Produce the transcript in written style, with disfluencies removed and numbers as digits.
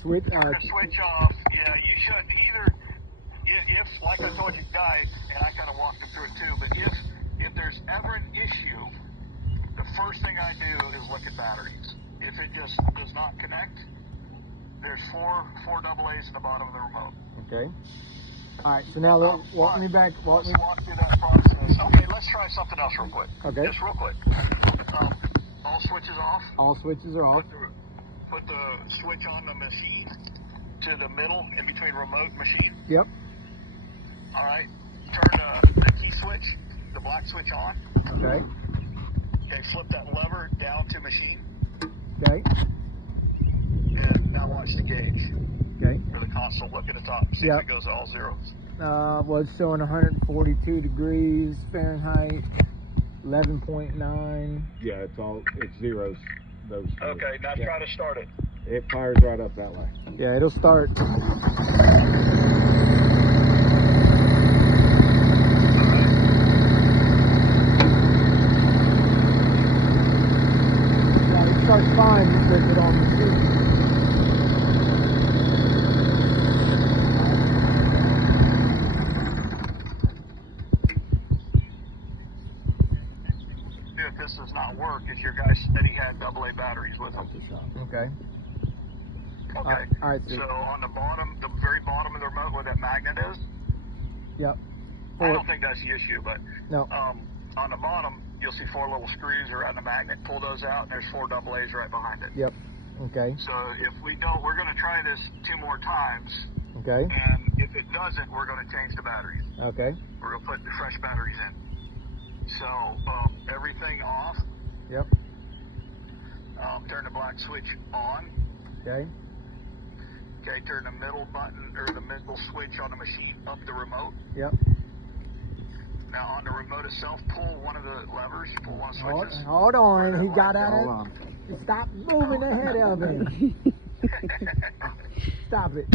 Switch. Turn the switch off. Yeah, you should either. If like I told you guys, and I kind of walked them through it too. But if there's ever an issue, the first thing I do is look at batteries. If it just does not connect, there's four AA's in the bottom of the remote. Okay. All right. So now walk me back. Let's walk through that process. Okay, let's try something else real quick. Okay. Just real quick. All switches off. All switches are off. Put the switch on the machine to the middle in between remote and machine. Yep. All right. Turn the key switch, the black switch on. Okay. Okay. Flip that lever down to machine. Okay. And now watch the gauge. Okay. Or the console. Look at the top. See if it goes to all zeros. Well, it's showing 142 degrees Fahrenheit, 11.9. Yeah, it's zeros. Those. Okay. Now try to start it. It fires right up that way. Yeah, it'll start. Starts fine with it on the seat. If this does not work, is your guy said he had AA batteries with him. Okay. Okay. All right. So on the bottom, the very bottom of the remote where that magnet is. Yep. I don't think that's the issue, but no. On the bottom, you'll see four little screws around the magnet. Pull those out, and there's four AA's right behind it. Yep. Okay. So if we don't, we're going to try this 2 more times. Okay. And if it doesn't, we're going to change the batteries. Okay. We're going to put the fresh batteries in. So everything off. Yep. Turn the black switch on. Okay. Okay. Turn the middle button or the middle switch on the machine up the remote. Yep. Now on the remote itself, pull one of the levers, pull one of the switches. Hold on, he got at it. Stop moving ahead of him. Stop it.